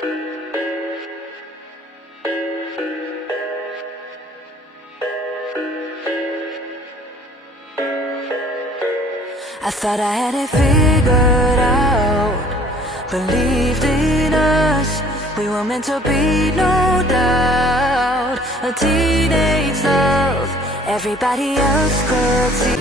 I thought I had it figured out, believed in us, we were meant to be, no doubt. A teenage love, everybody else could see.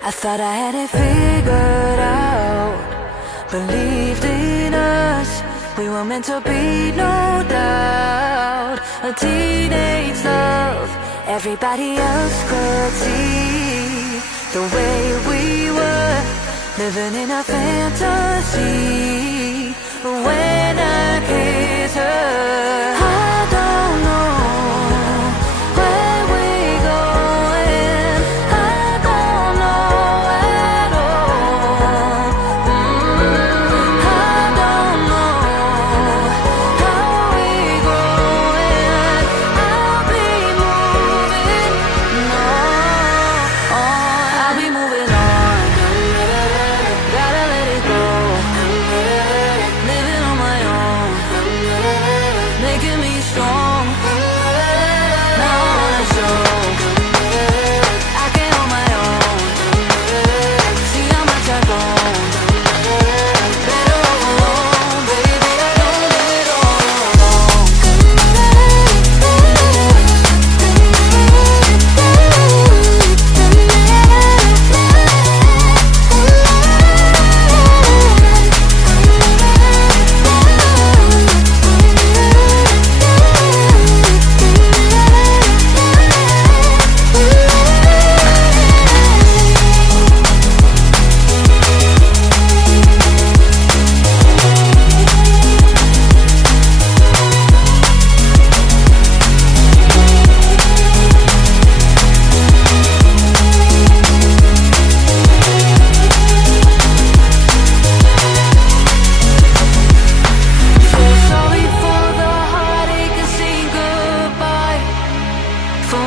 I thought I had it figured out, believed in us, we were meant to be, no doubt. A teenage love, everybody else could see the way we were, living in a fantasy. When I kissed her, I don't know where we're going, I don't know at all. I don't know how we're growing, I'll be moving on, I'll be moving on. Gotta let it go, living on my own, making me strong.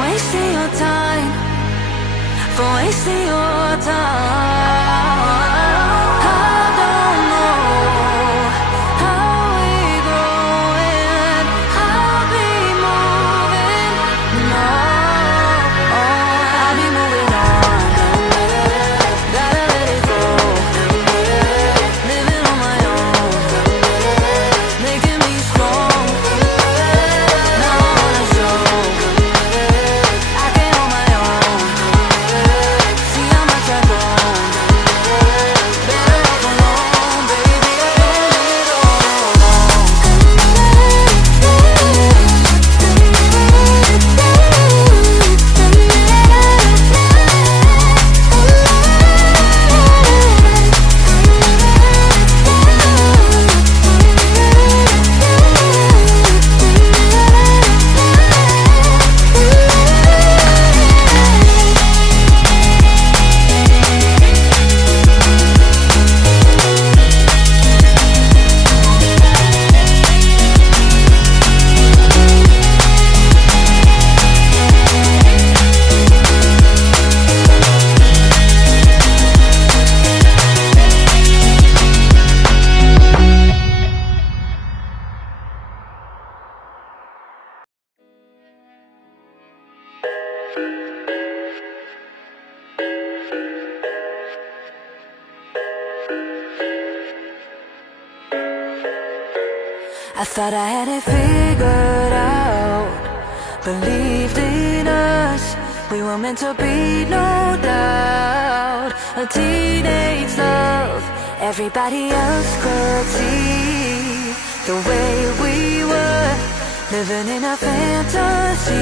wasting your time, for wasting your time. I don't know how we growing, I'll be moving, no, I'll be moving on. Gotta let it go, living on my own, making me strong. Now I wanna show I can hold my own. See how much I've grown. Better off alone, baby. I don't need all alone. I thought I had it figured out, believed in us, we were meant to be, no doubt. A teenage love, everybody else could see the way we were, living in a fantasy.